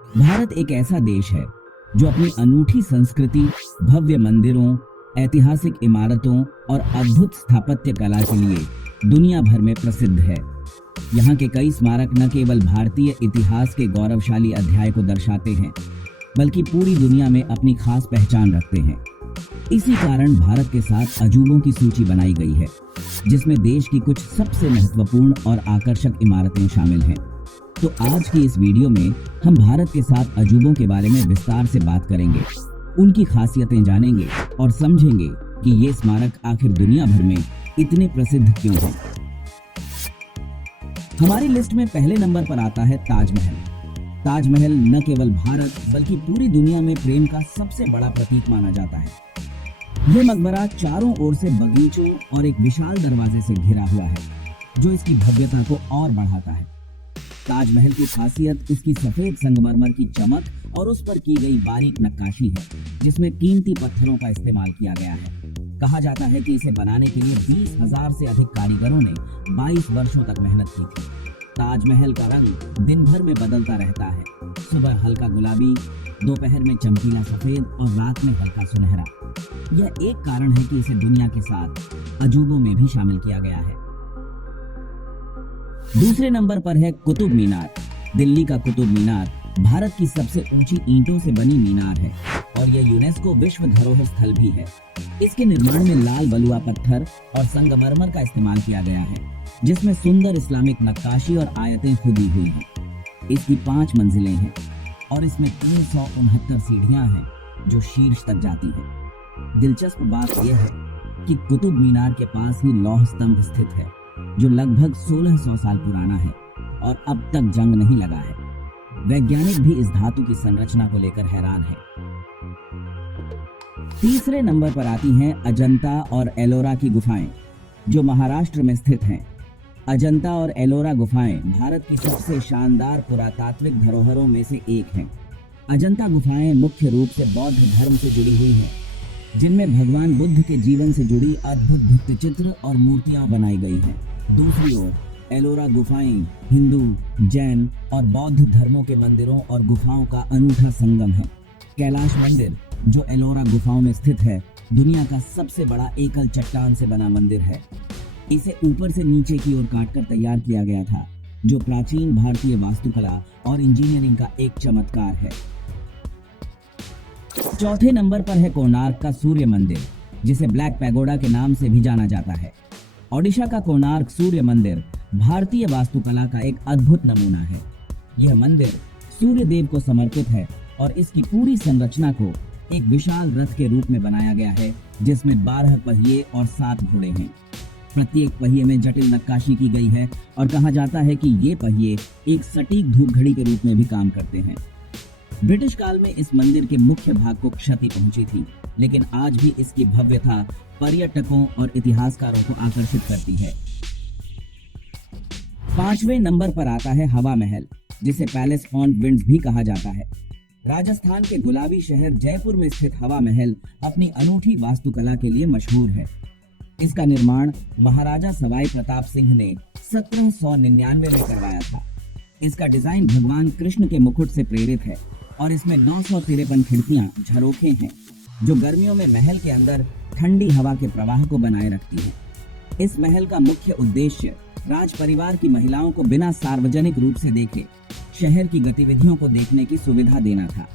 भारत एक ऐसा देश है जो अपनी अनूठी संस्कृति, भव्य मंदिरों, ऐतिहासिक इमारतों और अद्भुत स्थापत्य कला के लिए दुनिया भर में प्रसिद्ध है। यहाँ के कई स्मारक न केवल भारतीय इतिहास के गौरवशाली अध्याय को दर्शाते हैं, बल्कि पूरी दुनिया में अपनी खास पहचान रखते हैं। इसी कारण भारत के साथ अजूबों की सूची बनाई गई है, जिसमें देश की कुछ सबसे महत्वपूर्ण और आकर्षक इमारतें शामिल हैं। तो आज की इस वीडियो में हम भारत के साथ अजूबों के बारे में विस्तार से बात करेंगे, उनकी खासियतें जानेंगे और समझेंगे कि ये स्मारक आखिर दुनिया भर में इतने प्रसिद्ध क्यों हैं। हमारी लिस्ट में पहले नंबर पर आता है ताजमहल। ताजमहल न केवल भारत बल्कि पूरी दुनिया में प्रेम का सबसे बड़ा प्रतीक माना जाता है। यह मकबरा चारों ओर से बगीचों और एक विशाल दरवाजे से घिरा हुआ है, जो इसकी भव्यता को और बढ़ाता है। ताजमहल की खासियत इसकी सफेद संगमरमर की चमक और उस पर की गई बारीक नक्काशी है, जिसमें कीमती पत्थरों का इस्तेमाल किया गया है। कहा जाता है कि इसे बनाने के लिए 20,000 से अधिक कारीगरों ने 22 वर्षों तक मेहनत की थी। ताजमहल का रंग दिन भर में बदलता रहता है। सुबह हल्का गुलाबी, दोपहर में चमकीला सफेद और रात में हल्का सुनहरा। यह एक कारण है कि इसे दुनिया के साथ अजूबों में भी शामिल किया गया है। दूसरे नंबर पर है कुतुब मीनार। दिल्ली का कुतुब मीनार भारत की सबसे ऊंची ईंटों से बनी मीनार है और यह यूनेस्को विश्व धरोहर स्थल भी है। इसके निर्माण में लाल बलुआ पत्थर और संगमरमर का इस्तेमाल किया गया है, जिसमें सुंदर इस्लामिक नक्काशी और आयतें खुदी हुई हैं। इसकी 5 मंजिलें हैं और इसमें 369 सीढ़ियां हैं, जो शीर्ष तक जाती हैं। दिलचस्प बात यह है कि कुतुब मीनार के पास ही लौह स्तंभ स्थित है, जो लगभग 1600 साल पुराना है और अब तक जंग नहीं लगा है। वैज्ञानिक भी इस धातु की संरचना को लेकर हैरान है। तीसरे नंबर पर आती हैं अजंता और एलोरा की गुफाएं, जो महाराष्ट्र में स्थित हैं। अजंता और एलोरा गुफाएं भारत की सबसे शानदार पुरातात्विक धरोहरों में से एक हैं। अजंता गुफाएं मुख्य रूप से बौद्ध धर्म से जुड़ी हुई हैं, जिनमें भगवान बुद्ध के जीवन से जुड़ी अद्भुत भित्तिचित्र और मूर्तियां बनाई गई हैं। दूसरी ओर एलोरा गुफाएं हिंदू, जैन और बौद्ध धर्मों के मंदिरों और गुफाओं का अनूठा संगम है। कैलाश मंदिर, जो एलोरा गुफाओं में स्थित है, दुनिया का सबसे बड़ा एकल चट्टान से बना मंदिर है। इसे ऊपर से नीचे की ओर काटकर तैयार किया गया था, जो प्राचीन भारतीय वास्तुकला और इंजीनियरिंग का एक चमत्कार है। चौथे नंबर पर है कोणार्क का सूर्य मंदिर, जिसे ब्लैक पैगोडा के नाम से भी जाना जाता है। ओडिशा का कोणार्क सूर्य मंदिर भारतीय वास्तुकला का एक अद्भुत नमूना है। यह मंदिर सूर्य देव को समर्पित है और इसकी पूरी संरचना को एक विशाल रथ के रूप में बनाया गया है, जिसमें 12 पहिए और 7 घोड़े हैं। प्रत्येक पहिए में जटिल नक्काशी की गई है और कहा जाता है कि ये पहिए एक सटीक धूप घड़ी के रूप में भी काम करते हैं। ब्रिटिश काल में इस मंदिर के मुख्य भाग को क्षति पहुंची थी, लेकिन आज भी इसकी भव्यता पर्यटकों और इतिहासकारों को आकर्षित करती है। 5वें नंबर पर आता है हवा महल, जिसे पैलेस ऑन विंड्स भी कहा जाता है। राजस्थान के गुलाबी शहर जयपुर में स्थित हवा महल अपनी अनूठी वास्तुकला के लिए मशहूर है। इसका निर्माण महाराजा सवाई प्रताप सिंह ने 1799 में करवाया था। इसका डिजाइन भगवान कृष्ण के मुकुट से प्रेरित है और इसमें 953 खिड़कियां, झरोखे हैं, जो गर्मियों में महल के अंदर ठंडी हवा के प्रवाह को बनाए रखती है। इस महल का मुख्य उद्देश्य राज परिवार की महिलाओं को बिना सार्वजनिक रूप से देखे शहर की गतिविधियों को देखने की सुविधा देना था।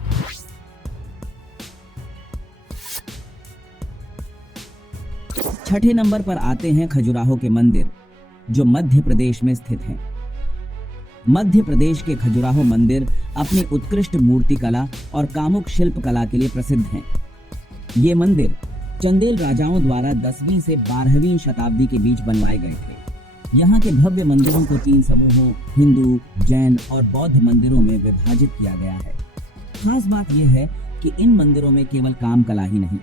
छठे नंबर पर आते हैं खजुराहो के मंदिर, जो मध्य प्रदेश में स्थित हैं। मध्य प्रदेश के खजुराहो मंदिर अपनी उत्कृष्ट मूर्ति कला और कामुक शिल्प कला के लिए प्रसिद्ध हैं। ये मंदिर चंदेल राजाओं द्वारा 10वीं से 12वीं शताब्दी के बीच बनवाए गए थे। यहाँ के भव्य मंदिरों को 3 समूहों, हिंदू, जैन और बौद्ध मंदिरों में विभाजित किया गया है। खास बात यह है कि इन मंदिरों में केवल काम कला ही नहीं,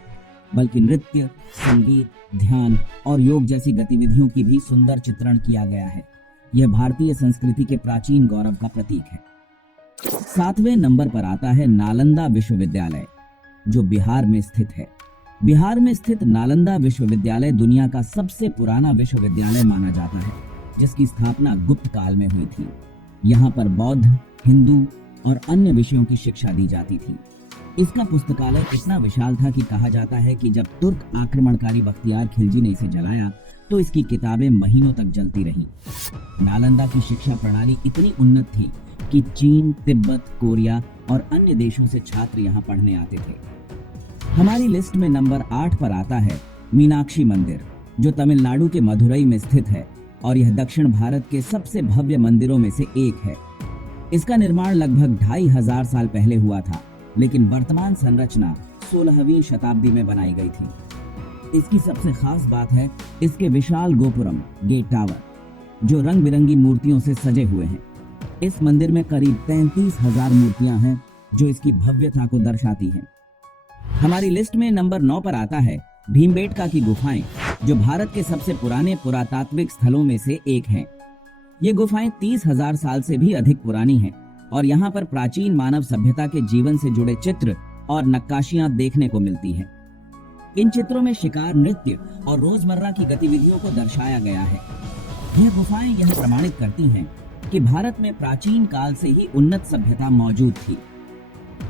बल्कि नृत्य, संगीत, ध्यान और योग जैसी गतिविधियों की भी सुंदर चित्रण किया गया है। यह भारतीय संस्कृति के प्राचीन गौरव का प्रतीक है। 7वें नंबर पर आता है नालंदा विश्वविद्यालय, जो बिहार में स्थित है। बिहार में स्थित नालंदा विश्वविद्यालय दुनिया का सबसे पुराना विश्वविद्यालय माना जाता है, जिसकी स्थापना गुप्त काल में हुई थी। यहाँ पर बौद्ध, हिंदू, और अन्य विषयों की शिक्षा दी जाती थी। इसका पुस्तकालय इतना विशाल था कि कहा जाता है कि जब तुर्क आक्रमणकारी बख्तियार खिलजी ने इसे जलाया तो इसकी किताबें महीनों तक जलती रहीं। नालंदा की शिक्षा प्रणाली इतनी उन्नत थी कि चीन, तिब्बत, कोरिया और अन्य देशों से छात्र यहाँ पढ़ने आते थे। हमारी लिस्ट में नंबर 8 पर आता है मीनाक्षी मंदिर, जो तमिलनाडु के मदुरई में स्थित है और यह दक्षिण भारत के सबसे भव्य मंदिरों में से एक है। इसका निर्माण लगभग 2500 साल पहले हुआ था, लेकिन वर्तमान संरचना 16वीं शताब्दी में बनाई गई थी। इसकी सबसे खास बात है इसके विशाल गोपुरम गेट टावर, जो रंग बिरंगी मूर्तियों से सजे हुए हैं। इस मंदिर में करीब 33,000 मूर्तियां हैं, जो इसकी भव्यता को दर्शाती हैं। हमारी लिस्ट में नंबर 9 पर आता है भीमबेटका की गुफाएं, जो भारत के सबसे पुराने पुरातात्विक स्थलों में से एक हैं। ये गुफाएं 30,000 साल से भी अधिक पुरानी हैं और यहाँ पर प्राचीन मानव सभ्यता के जीवन से जुड़े चित्र और नक्काशियां देखने को मिलती हैं। इन चित्रों में शिकार, नृत्य और रोजमर्रा की गतिविधियों को दर्शाया गया है। यह गुफाएं यह प्रमाणित करती हैं कि भारत में प्राचीन काल से ही उन्नत सभ्यता मौजूद थी।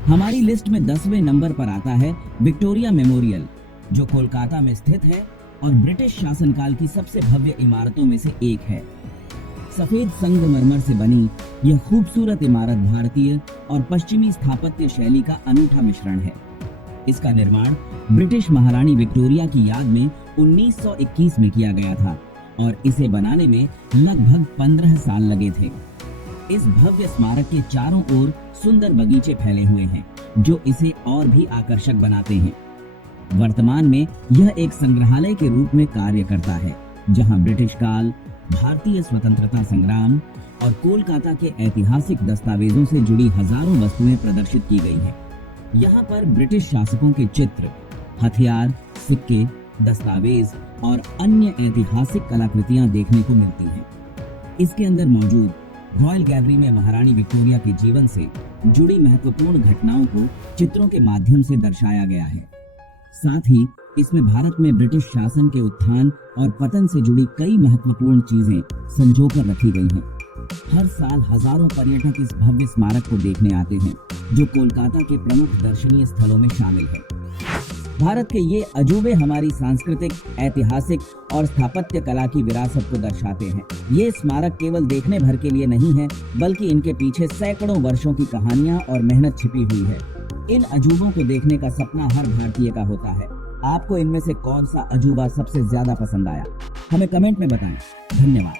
हमारी लिस्ट में 10वें नंबर पर आता है विक्टोरिया मेमोरियल, जो कोलकाता में स्थित है और ब्रिटिश शासनकाल की सबसे भव्य इमारतों में से एक है। सफेद संगमरमर से बनी यह खूबसूरत इमारत भारतीय और पश्चिमी स्थापत्य शैली का अनूठा मिश्रण है। इसका निर्माण ब्रिटिश महारानी विक्टोरिया की याद में 1921 में किया गया था और इसे बनाने में लगभग 15 साल लगे थे। इस भव्य स्मारक के चारों ओर सुंदर बगीचे फैले हुए हैं, जो इसे और भी आकर्षक बनाते हैं। वर्तमान में यह एक संग्रहालय के रूप में कार्य करता है, जहां ब्रिटिश काल, भारतीय स्वतंत्रता संग्राम और कोलकाता के ऐतिहासिक दस्तावेजों से जुड़ी हजारों वस्तुएं प्रदर्शित की गई हैं। यहाँ पर ब्रिटिश शासकों के चित्र, हथियार, सिक्के, दस्तावेज और अन्य ऐतिहासिक कलाकृतियां देखने को मिलती हैं। इसके अंदर मौजूद रॉयल गैलरी में महारानी विक्टोरिया के जीवन से जुड़ी महत्वपूर्ण घटनाओं को चित्रों के माध्यम से दर्शाया गया है। साथ ही इसमें भारत में ब्रिटिश शासन के उत्थान और पतन से जुड़ी कई महत्वपूर्ण चीजें संजोकर रखी गई हैं। हर साल हजारों पर्यटक इस भव्य स्मारक को देखने आते हैं, जो कोलकाता के प्रमुख दर्शनीय स्थलों में शामिल है। भारत के ये अजूबे हमारी सांस्कृतिक, ऐतिहासिक और स्थापत्य कला की विरासत को दर्शाते हैं। ये स्मारक केवल देखने भर के लिए नहीं है, बल्कि इनके पीछे सैकड़ों वर्षों की कहानियां और मेहनत छिपी हुई है। इन अजूबों को देखने का सपना हर भारतीय का होता है। आपको इनमें से कौन सा अजूबा सबसे ज्यादा पसंद आया? हमें कमेंट में बताएं। धन्यवाद।